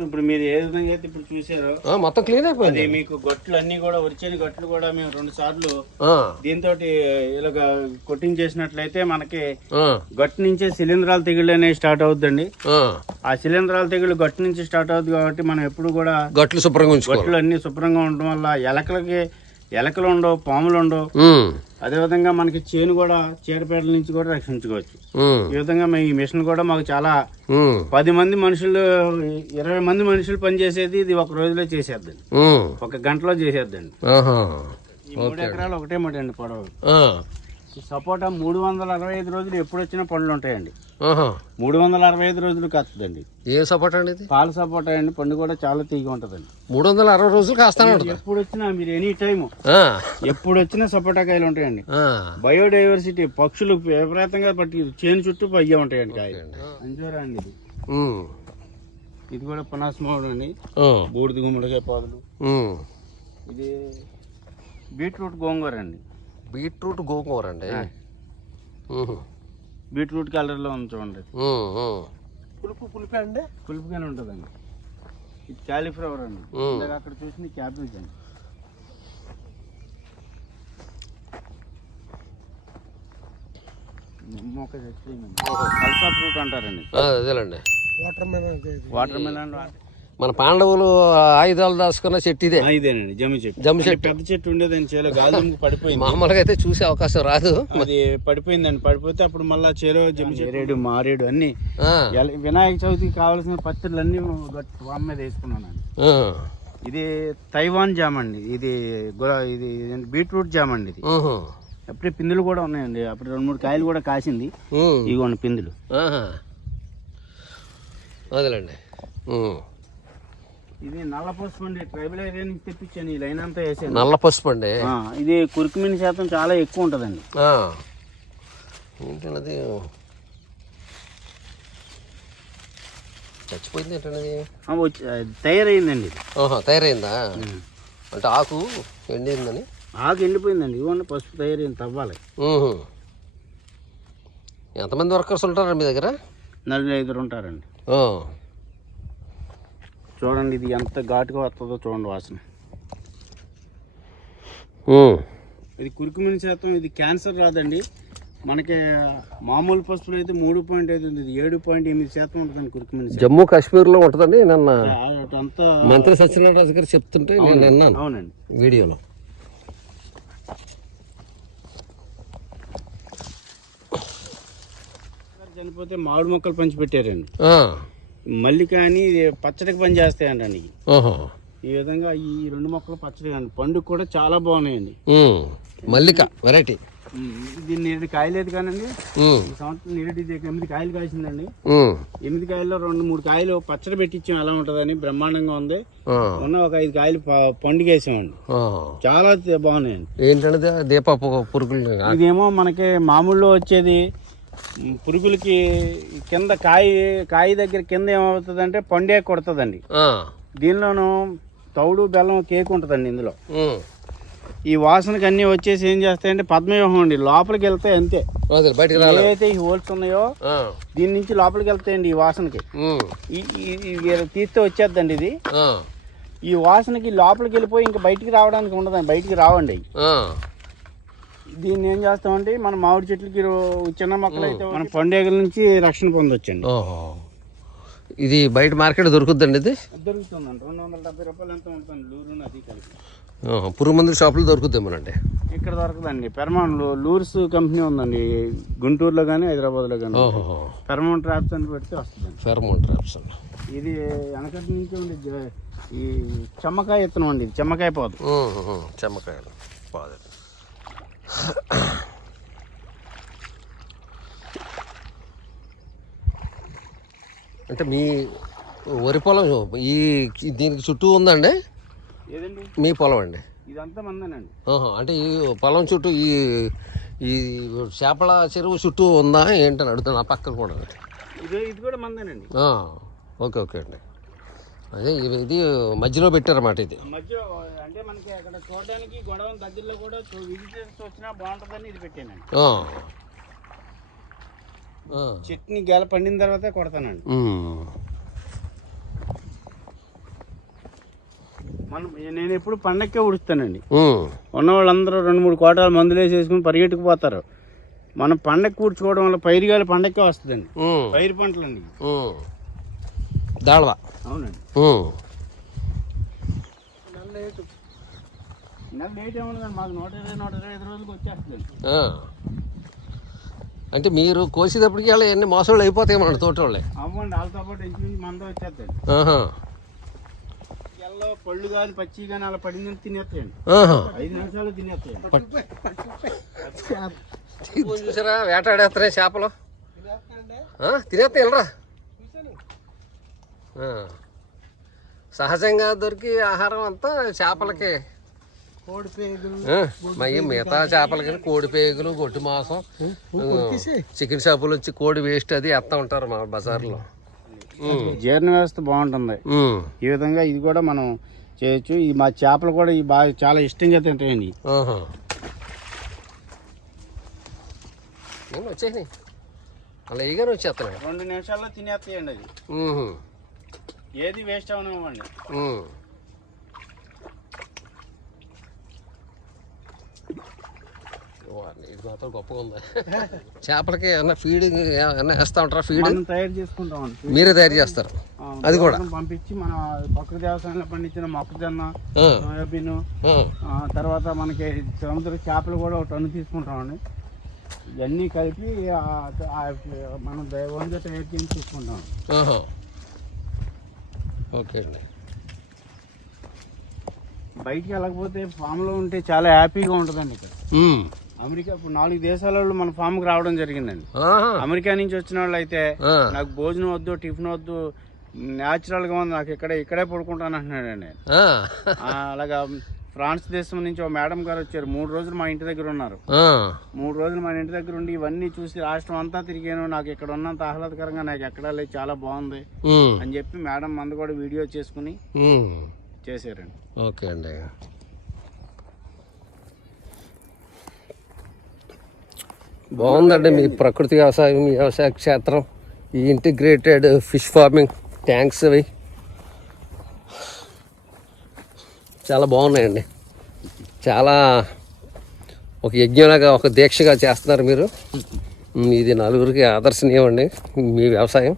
ఇప్పుడు మీరు ఏ విధంగా అయితే ఇప్పుడు చూసారో మొత్తం క్లీన్ అయిపోయింది. మీకు గొట్లు అన్ని కూడా వచ్చిన గట్లు కూడా మేము 2 సార్లు దీంతో ఇలాగా కొట్టింగ్ చేసినట్లయితే మనకి గట్టు నుంచే శిలీంధ్రాలు తెగుళ్ళు అనేవి స్టార్ట్ అవుతుందండి. ఆ శిలీంధ్రాలు తెగుళ్ళు గట్టు నుంచి స్టార్ట్ అవుతుంది కాబట్టి మనం ఎప్పుడు కూడా గట్లు శుభ్రంగా ఉంచుకోవాలి. గట్లు అన్ని శుభ్రంగా ఉండడం వల్ల ఎలకలు ఉండవు, పాములు ఉండవు. అదే విధంగా మనకి చేను కూడా చీడపేటల నుంచి కూడా రక్షించుకోవచ్చు. ఈ విధంగా ఈ మిషన్ కూడా మాకు చాలా 10 మంది మనుషులు 20 మంది మనుషులు పనిచేసేది ఇది ఒక రోజులో చేసేద్దండి, 1 గంటలో చేసేద్దండి. ఈ 3 ఎకరాలు ఒకటే మాట అండి పొడవు. సపోటా 365 రోజులు ఎప్పుడు వచ్చినా పండ్లు ఉంటాయండి. 365 రోజులు కాస్తుందండి. ఏ సపోటా అండి ఇది? పాల సపోటా అండి. పండు కూడా చాలా తీగ ఉంటదండి. 360 రోజులు కాస్తానే ఉంటుంది. ఎప్పుడు వచ్చినా మీరు ఎనీ టైం ఎప్పుడు వచ్చినా సపోటా కాయలు ఉంటాయండి. బయోడైవర్సిటీ పక్షులు విపరీతంగా పట్టి చేను చుట్టూ అయ్యే ఉంటాయండి కాయలు. అంజూరా అండి ఇది. ఇది కూడా పనాసమావుడు అండి. బూడిద గుమ్మడికాయ పాదులు. ఇది బీట్రూట్ గోంగూర అండి. బీట్రూట్ గోంగూర అండి. బీట్రూట్ కలర్ లో ఉంది చూడండి. పులుపు అండి. పులుపుగానే ఉంటుందండి. ఇది క్యాలీఫ్లవర్ అండి. అక్కడ చూసిన క్యాబేజ్ అండి. కల్సా ఫ్రూట్ అంటారండి. అదేలండి. Watermelon. మన పాండవులు ఆయుధాలు దాచుకున్న చెట్టు ఇదే. ఇదేనండి జమ్మి చెట్టు. పెద్ద చెట్టు ఉండేదండి. చేలో గాలి పడిపోయింది. మామూలుగా అయితే చూసే అవకాశం రాదు. అది పడిపోయిందండి. పడిపోతే అప్పుడు మళ్ళా చేలో జమ్మి చెట్టు, మారేడు అన్ని వినాయక చవితికి కావాల్సిన పచ్చళ్ళు అన్ని వామ్ మీద వేసుకున్నానండి. ఇది తైవాన్ జామ్ అండి. ఇది బీట్రూట్ జామ్ అండి. ఇది అప్పుడే పిందులు కూడా ఉన్నాయండి. అప్పుడు 2-3 కాయలు కూడా కాసింది. ఇదిగోండి పిందులు. అదేలేండి. ఇది నల్ల పసుపు అండి. ట్రైబల్ ఏరియా నుంచి తెప్పించాను. ఈ లైన్ అంతా వేసాను. నల్ల పసుపు అండి. ఇది కుర్కుమిన్ శాతం చాలా ఎక్కువ ఉంటుందండి. ఏంటన్నది చచ్చిపోయింది ఏంటన్నది? తయారైందండి. తయారైందా? అంటే ఆకు ఎండిందని? ఆకు ఎండిపోయిందండి. ఇవ్వండి పసుపు తయారైంది. తవ్వాలి. ఎంతమంది వర్కర్స్ ఉంటారా మీ దగ్గర? 45 ఉంటారండి. చూడండి ఇది ఎంత ఘాటుగా వస్తుందో చూడండి వాసన. ఇది కురుకుమిన్ శాతం. ఇది క్యాన్సర్ రాదండి. మనకి మామూలు పసుపులు అయితే 3.5 ఉంది. ఇది 7.8% ఉంటుందండి కురుకుమిన్ శాతం. జమ్మూ కాశ్మీర్లో ఉంటుందండి. నిన్న అంతా మంత్రి సత్యనారాయణ గారు చెప్తుంటే నేను విన్నాను. అవునండి. వీడియోలో. చనిపోతే మామిడి మొక్కలు పంచి పెట్టారండి. మళ్ళీ కానీ పచ్చడికి పని చేస్తాయండి. ఈ విధంగా ఈ 2 మొక్కలు పచ్చడి అండి. పండు కూడా చాలా బాగున్నాయండి. మల్లిక వెరైటీ. దీన్ని 7 కాయలేదు కానండి. ఈ సంవత్సరం 8 కాయలు కాసిందండి. 8 కాయల్లో 2-3 కాయలు పచ్చడి పెట్టించాం. ఎలా ఉంటదని బ్రహ్మాండంగా ఉంది. ఉన్న ఒక 5 కాయలు పండుగేసామండి. చాలా బాగున్నాయండి. ఏంటంటే దీప పురుగులు. ఇదేమో మనకి మామూలులో వచ్చేది పురుగులకి కింద కాయ దగ్గర కింద ఏమవుతుందంటే పండే కొడుతుందండి. దీనిలోనూ తౌడు బెల్లం కేక్ ఉంటుందండి. ఇందులో ఈ వాసనకి అన్ని వచ్చేసి ఏం చేస్తాయంటే పద్మవ్యూహం అండి. లోపలికి వెళ్తాయి అంతే. ఏదైతే ఈ హోల్స్ ఉన్నాయో దీని నుంచి లోపలికి వెళ్తాయండి. ఈ వాసనకి తీస్తే వచ్చేద్దండి. ఇది ఈ వాసనకి లోపలికి వెళ్ళిపోయి ఇంకా బయటికి రావడానికి ఉండదండి. బయటికి రావండి. దీన్ని ఏం చేస్తామంటే మన మామిడి చెట్లకి చిన్న మొక్కలు అయితే మన పండుగల నుంచి రక్షణ పొందొచ్చండి. ఇది బయట మార్కెట్ దొరుకుతుందండి? ఇది దొరుకుతుందండి. 270 రూపాయలు ఎంత ఉంటుంది. లూరు అది కలిపి. పురుగు మందుల షాపులు దొరుకుతామనండి. ఇక్కడ దొరకదండి. పెర్మాన్ లూర్స్ కంపెనీ ఉందండి గుంటూరులో కానీ హైదరాబాద్లో కానీ. ఫెర్మోన్ ట్రాప్స్ అని పెడితే వస్తుందండి. ఫెర్మోన్ ట్రాప్స్ అండి. ఇది వెనకటి నుంచి ఉండి ఈ చెమ్మకాయ ఇత్తనం అండి. ఇది చెమ్మకాయ పాదు. చెమ్మకాయలు పాదు. అంటే మీ వరి పొలం దీనికి చుట్టూ ఉందండి? ఏదండి మీ పొలం అండి? ఇదంతా మందేనండి. అంటే ఈ పొలం చుట్టూ ఈ చేపల చెరువు చుట్టూ ఉందా ఏంటని అడుగుతాను. ఆ పక్కన కూడా ఇది కూడా మందేనండి. ఓకే ఓకే అండి. అదే ఇది మధ్యలో పెట్టారన్నమాట ఇది. మధ్య అంటే మనకి అక్కడ చూడడానికి గొడవ దగ్గరలో కూడా విజిటర్స్ వచ్చినా బాగుంటుందని ఇది పెట్టానండి. చట్నీ గెల పండిన తర్వాతే కొడతానండి. నేను ఎప్పుడు పండక్కే ఉడుస్తానండి. ఉన్న వాళ్ళందరూ 2-3 కోటాల మందులు వేసేసుకుని పరిగెట్టుకుపోతారు. మనం పండగ కూర్చుకోవడం వల్ల పైరుగాలి పండక్కే వస్తుందండి. పైరు పంటలండి దాళవా. అవునండి. లేట్ ఏమన్నదండి, మాకు 120-125 రోజులకు వచ్చేస్తుందండి. అంటే మీరు కోసేటప్పటికి అలా ఎన్ని మోసాలు అయిపోతాయి మన తోట వాళ్ళే. అవ్వండి, వాళ్ళతో పాటు ఇంచుమించు మంద వచ్చేస్తాడు. ఎల్లో పళ్ళు కానీ పచ్చి కానీ అలా పడిందని తినేస్తాయండి. 5 నిమిషాలు తినేస్తాయండి. చూసారా వేటాడేస్తున్నాయి చేపలు, తినేస్తాయి వెళ్ళరా. సహజంగా దొరికి ఆహారం అంతా చేపలకి. కోడి పేగులు మిగతా చేపలకి కోడి పేగులు, గొడ్డు మాంసం, చికెన్ షాపులు వచ్చి కోడి వేస్ట్ అది వేస్తూ ఉంటారు మా బజార్లో. జీర్ణ వ్యవస్థ బాగుంటుంది. ఈ విధంగా ఇది కూడా మనం చేయొచ్చు. ఈ మా చేపలు కూడా ఈ బాగా చాలా ఇష్టంగా తింటాయండి. వచ్చేసి అలా ఈగానే వచ్చేస్తున్నాయి. 2 నిమిషాల్లో తినేస్తాయండి. అది ఏది వేస్ట్ అవనివ్వండి. ఇది మాత్రం గొప్పగా ఉంది. చేపలకి ఏమన్నా ఫీడింగ్ ఏమన్నా వేస్తా ఉంటారా? ఫీడ్ తయారు చేసుకుంటాం, మీరే తయారు చేస్తారు? అది కూడా పంపించి మన ప్రకృతి వ్యవసాయంలో పండించిన మొక్కజొన్న, సోయాబీన్, తర్వాత మనకి సముద్ర చేపలు కూడా 1 టన్ను తీసుకుంటామండి. ఇవన్నీ కలిపి మనం దైవంగా తయారు చేసి తీసుకుంటాం. ఓకే అండి. బయటికి వెళ్ళకపోతే ఫామ్లో ఉంటే చాలా హ్యాపీగా ఉంటుందండి. ఇక్కడ అమెరికా ఇప్పుడు 4 దేశాల వాళ్ళు మన ఫామ్కి రావడం జరిగిందండి. అమెరికా నుంచి వచ్చిన వాళ్ళు అయితే నాకు భోజనం వద్దు, టిఫిన్ వద్దు, న్యాచురల్ గా ఉంది, నాకు ఇక్కడే పడుకుంటాను అంటున్నాడండి. అలాగా ఫ్రాన్స్ దేశం నుంచి ఒక మేడం గారు వచ్చారు. 3 రోజులు మా ఇంటి దగ్గర ఉన్నారు. 3 రోజులు మన ఇంటి దగ్గర ఉండి ఇవన్నీ చూసి రాష్ట్రం అంతా తిరిగాను. నాకు ఇక్కడ ఉన్నంత ఆహ్లాదకరంగా నాకు ఎక్కడా లేదు, చాలా బాగుంది అని చెప్పి మేడం మంది కూడా వీడియో చేసుకుని చేశారండి. ఓకే అండి. బాగుందండి మీ ప్రకృతి వ్యవసాయం, మీ వ్యవసాయ క్షేత్రం, ఈ ఇంటిగ్రేటెడ్ ఫిష్ ఫార్మింగ్ ట్యాంక్స్ అవి చాలా బాగున్నాయండి. చాలా ఒక యజ్ఞంలాగా, ఒక దీక్షగా చేస్తున్నారు మీరు. ఇది నలుగురికి ఆదర్శనీయం అండి మీ వ్యవసాయం.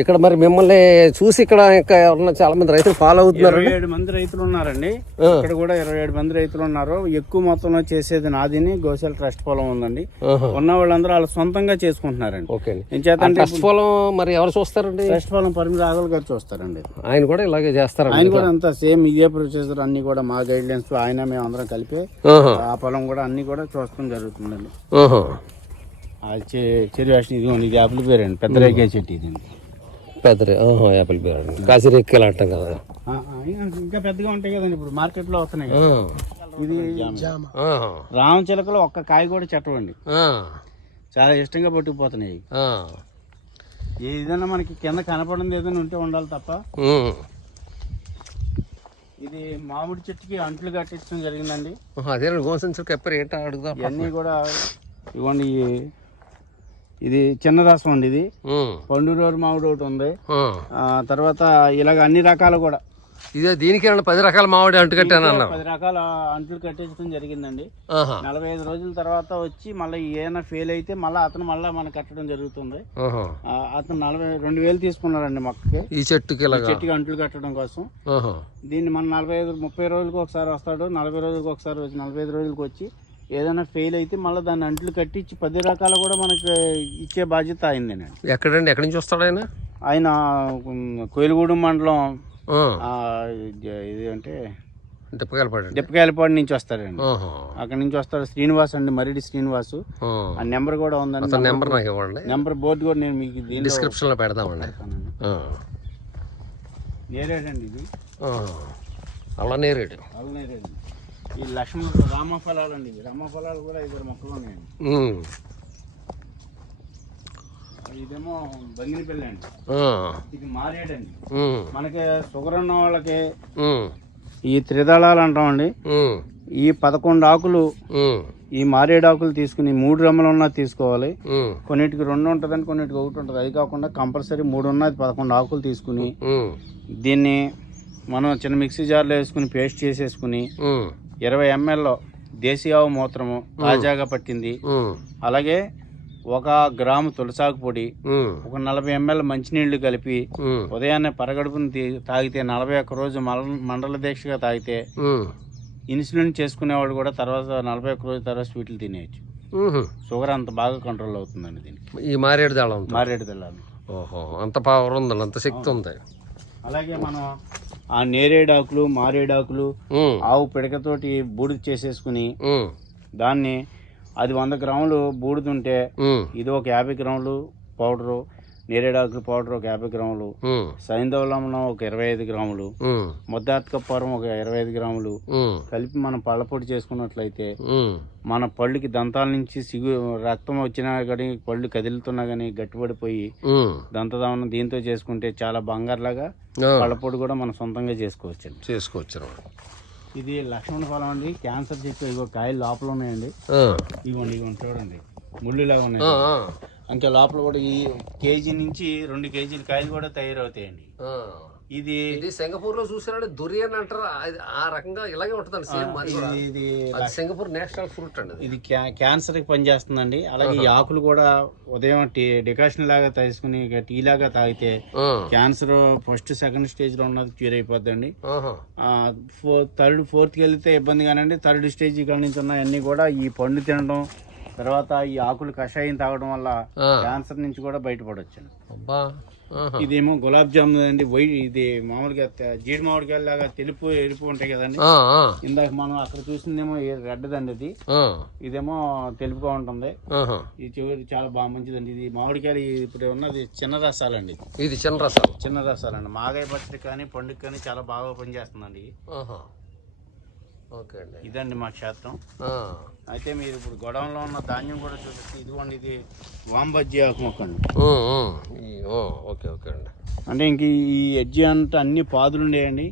ఇక్కడ మరి మిమ్మల్ని చూసి ఇక్కడ ఇంకా ఎవరన్నా చాలా మంది రైతులు ఫాలో అవుతున్నారు. 27 మంది రైతులు ఉన్నారండి. ఇక్కడ కూడా 27 మంది రైతులు ఉన్నారు. ఎక్కువ మొత్తంలో చేసేది నాదిని గోశాల ట్రస్ట్ పొలం ఉందండి. ఉన్న వాళ్ళందరూ వాళ్ళు సొంతంగా చేసుకుంటున్నారండి. ఓకే. ట్రస్ట్ పొలం మరి ఎవరు చూస్తారండి? ట్రస్ట్ పొలం పరిమితి రాఘుల్ గారు చూస్తారండి. ఆయన కూడా ఇలాగే చేస్తారు? ఆయన కూడా అంతా సేమ్ ఇదే ప్రొసీజర్, అన్ని కూడా మా గైడ్ లైన్స్ ఆయన మేము అందరం కలిపి ఆ పొలం కూడా అన్ని కూడా చూస్తాం జరుగుతుందండి. చెరి వేసిన ఇదిగోండి, ఇది యాపిల్ పేరు అండి, పెద్ద రేగే చెట్టు ఇది. పెద్ద యాపిల్ పేరు అండి, కాసిరెక్కలు అంటాం కదా. ఇంకా పెద్దగా ఉంటాయి కదండి, ఇప్పుడు మార్కెట్ లో వస్తున్నాయి. ఇది రామచిలకలో ఒక్క కాయ కూడా చెట్టవండి, చాలా ఇష్టంగా పట్టుకుపోతున్నాయి. ఏదైనా మనకి కింద కనపడింది ఏదైనా ఉంటే ఉండాలి తప్ప. ఇది మామిడి చెట్టుకి అంట్లు కట్టించడం జరిగిందండి. అదే గోసెన్సర్ ఏంటో అడుగుదాం. ఇవన్నీ కూడా ఇవ్వండి. ఇది చిన్న రసం అండి. ఇది పండురోరు మామిడి ఒకటి ఉంది. తర్వాత ఇలాగ అన్ని రకాలు కూడా ఇదే దీనికి 10 రకాల మామిడి అంటు కట్టాను. 10 రకాల అంట్లు కట్టించడం జరిగిందండి. 45 రోజుల తర్వాత వచ్చి మళ్ళీ ఏమైనా ఫెయిల్ అయితే మళ్ళీ మనకు కట్టడం జరుగుతుంది. అతను 42,000 తీసుకున్నారండి మొక్కకి, ఈ చెట్టుకి అంట్లు కట్టడం కోసం. దీన్ని మన 30 రోజులకు ఒకసారి వస్తాడు, 40 రోజులకు ఒకసారి వచ్చి 45 రోజులకు వచ్చి ఏదైనా ఫెయిల్ అయితే మళ్ళీ దాన్ని అంట్లు కట్టించి 10 రకాలు కూడా మనకి ఇచ్చే బాధ్యత అయిందండి. ఎక్కడండి, ఎక్కడి నుంచి వస్తాడు ఆయన? ఆయన కోయిలగూడెం మండలం ఇది అంటే డిప్పకాయలపాడు నుంచి వస్తాడండి. అక్కడ నుంచి వస్తాడు శ్రీనివాస్ అండి, మరిడి శ్రీనివాసు. ఆ నెంబర్ కూడా ఉందండి. నెంబర్ నాకు ఇవ్వండి. నెంబర్ బోర్డు కూడా నేను మీకు డిస్క్రిప్షన్ లో పెడతామండి. నేరేడండి ఇది, అలా నేరేడు. ఈ లక్ష్మణ రామఫలాలు అండి. రామఫలాలు కూడా 2 మొక్కలు ఉన్నాయండి. ఇదేమో బంగినపల్లి అండి, ఆ, ఇది మారేడండి. ఉమ్, మనకి షుగర్ ఉన్న వాళ్ళకి ఉమ్, ఈ త్రిదళాలు అంటామండి. ఉమ్, ఈ 11 ఆకులు, ఉమ్, ఈ మారేడు ఆకులు తీసుకుని 3 రెమ్మలు ఉన్నా తీసుకోవాలి. ఉమ్, కొన్నిటికి 2 ఉంటుందని, కొన్నిటికి 1 ఉంటుంది. అది కాకుండా కంపల్సరీ 3 ఉన్నది 11 ఆకులు తీసుకుని ఉమ్, దీన్ని మనం చిన్న మిక్సీ జార్లో వేసుకుని పేస్ట్ చేసేసుకుని ఉమ్, 20 ml దేశీ ఆవు మూత్రము తాజాగా పట్టింది, ఉమ్, అలాగే 1 గ్రాము తులసాకు పొడి, ఉమ్, ఒక 40 ml మంచినీళ్లు కలిపి ఉమ్, ఉదయాన్నే పరగడుపుని తాగితే 41 రోజు మండల దీక్షగా తాగితే ఉమ్, ఇన్సులిన్ చేసుకునేవాడు కూడా తర్వాత 41 రోజు తర్వాత స్వీట్లు తినేయచ్చు. ఉహు. షుగర్ అంత బాగా కంట్రోల్ అవుతుందండి దీనికి. ఈ మారేడు దళం మారేడు దళాలు. ఓహో, అంత పవర్ ఉందండి, అంత శక్తి ఉంది. అలాగే మనం ఆ నేరేడాకులు, మారేడాకులు ఉమ్, ఆవు పిడకతోటి బూడిద చేసేసుకుని ఉమ్, దాన్ని అది 100 గ్రాములు బూడిదుంటే ఉమ్, ఇది ఒక 50 గ్రాములు పౌడరు, నేరేడాకులు పౌడర్ ఒక 50 గ్రాములు, ఉమ్, సైంధవలమనం ఒక 25 గ్రాములు, ఉమ్, ముద్దాత్కప్పరం ఒక 25 గ్రాములు ఉమ్, కలిపి మనం పళ్ళపొడి చేసుకున్నట్లయితే ఉమ్, మన పళ్ళుకి దంతాల నుంచి రక్తం వచ్చినా కానీ, పళ్ళు కదులుతున్నా కానీ గట్టిపడిపోయి ఉమ్, దంతదావనం దీంతో చేసుకుంటే చాలా బంగారులాగా ఆ, పళ్ళపొడి కూడా మనం సొంతంగా చేసుకోవచ్చండి. చేసుకోవచ్చు. ఇది లక్ష్మణ ఫలం అండి, క్యాన్సర్ చెట్టు. ఇగో కాయలు లోపల ఉన్నాయండి, ఆ, ఇవ్వండి చూడండి, ముళ్ళులాగా ఉన్నాయి. ఆ, ఆ, ఇంకా లోపల కూడా ఈ కేజీ నుంచి 2 కేజీల కాయలు కూడా తయారవుతాయండి. ఆ. ఇది ఇది సింగపూర్ లో చూసారంటే దురియన్ అంటారు, ఆ రకంగా ఇలాగే ఉంటుందండి సేమ్. ఇది అది సింగపూర్ నేషనల్ ఫ్రూట్ అండి. ఇది క్యాన్సర్ కి పనిచేస్తుందండి. అలాగే ఈ ఆకులు కూడా ఉదయం డికాషన్ లాగా తీసుకుని టీ లాగా తాగితే ఆ, క్యాన్సర్ ఫస్ట్ సెకండ్ స్టేజ్ లో ఉన్నది క్యూర్ అయిపోద్దండి. ఆహా, థర్డ్ ఫోర్త్కి వెళ్తే ఇబ్బంది కానండి. థర్డ్ స్టేజ్ కాడి నుంచి ఉన్నాయన్నీ కూడా ఈ పండు తినడం తర్వాత ఈ ఆకులు కషాయం తాగడం వల్ల ఆ. క్యాన్సర్ నుంచి కూడా బయటపడవచ్చు. అబ్బా, ఆహా, ఇదేమో గులాబ్ జామున్ అండి. వైట్ ఇది మామూలుగా జీడి మామిడికాయలు లాగా తెలుపు ఎరుపు ఉంటాయి కదండి. ఆ, ఆ, ఇందాక మనం అక్కడ చూసిందేమో రెడ్ దండి, ఇది ఆ, ఇదేమో తెలుపుగా ఉంటుంది. ఆహా. ఈ చివరి చాలా బాగా మంచిదండి. ఇది మామిడికాయలు ఇప్పుడు ఉన్నది చిన్న రసాలండి. ఇది చిన్న రసాలు. చిన్న రసాలండి మాగాయ పచ్చడి కానీ పండుగ కానీ చాలా బాగా పనిచేస్తుందండి. ఆహా, ఓకే అండి. ఇదండి మా క్షేత్రం. ఆ, అయితే మీరు ఇప్పుడు గొడవలో ఉన్న ధాన్యం కూడా చూపిస్తే ఇదిగోండి, ఇది వాంబజ్జి ఆకు మొక్క అండి. ఉమ్, ఉమ్, ఓకే ఓకే అండి. అంటే ఇంక ఈ ఎడ్జి అంతా అన్ని పాదులు ఉండేయండి.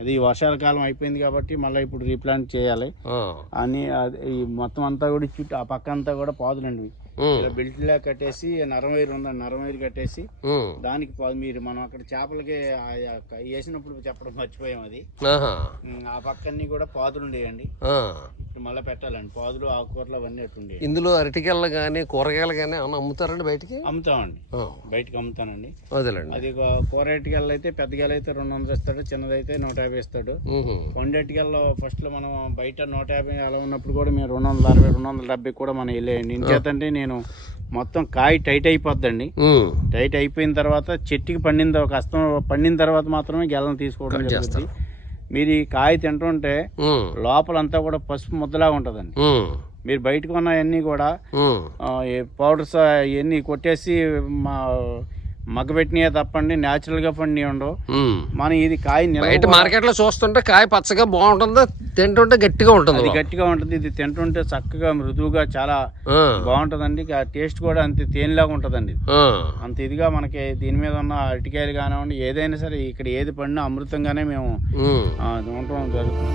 అది వర్షాల కాలం అయిపోయింది కాబట్టి మళ్ళీ ఇప్పుడు రీప్లాంట్ చేయాలి ఆ, అని. ఈ మొత్తం అంతా కూడా చుట్టూ ఆ పక్క అంతా కూడా పాదులండి. ఉమ్, ఇలా బెల్ట్ లా కట్టేసి నరవైరు ఉందండి, నరవైరు కట్టేసి ఉమ్, దానికి మీరు మనం అక్కడ చేపలకి వేసినప్పుడు చెప్పడం మర్చిపోయాం. అది ఆహా, ఆ పక్కన్ని కూడా పాదులు ఉండేయండి. ఆ. ఇప్పుడు మళ్ళీ పెట్టాలండి పాదులు, ఆకుకూరలు అవన్నీ అట్టు ఉండేవి. ఇందులో అరటికాయలు కానీ కూరగాయలు కానీ ఏమన్నా అమ్ముతారండి బయటికి? అమ్ముతామండి, ఆ, బయటకు అమ్ముతానండి. అదేలేండి. అది కూర ఎట్టుకెళ్ళి అయితే పెద్దగాయలు అయితే 200 ఇస్తాడు, చిన్నదైతే 150 ఇస్తాడు. ఉహు, పండు ఎట్టుకెళ్ళలో ఫస్ట్ లో మనం బయట 150 అలా ఉన్నప్పుడు కూడా మేము 260, 270 కూడా మనం వెళ్ళేయండి. ఇంకేతంటే నేను మొత్తం కాయ టైట్ అయిపోద్దండి. ఉమ్, టైట్ అయిపోయిన తర్వాత చెట్టుకి పండిన తర్వాత మాత్రమే గెలను తీసుకోవడం జరుగుతుంది. మీరు ఈ కాయ తింటుంటే ఉమ్, లోపలంతా కూడా పసుపు ముద్దలాగా ఉంటుందండి. ఉమ్, మీరు బయటకు ఉన్నవన్నీ కూడా ఉమ్, పౌడర్స్ ఇవన్నీ కొట్టేసి మగ్గబెట్టినవి తప్పండి, న్యాచురల్గా పండినవి ఉండవు. ఉమ్. మనం ఇది కాయ బయట మార్కెట్ లో చూస్తుంటే కాయ పచ్చగా బాగుంటుందా, తింటుంటే గట్టిగా ఉంటుంది. అది గట్టిగా ఉంటుంది. ఇది తింటుంటే చక్కగా మృదువుగా చాలా ఆ, బాగుంటుందండి. ఆ టేస్ట్ కూడా అంతే తేనెలాగా ఉంటుందండి. ఆ, అంత ఇదిగా మనకి దీని మీద ఉన్న అరటికాయలు కానివ్వండి, ఏదైనా సరే ఇక్కడ ఏది పండినా అమృతంగానే మేము ఉమ్. ఉండటం జరుగుతుంది.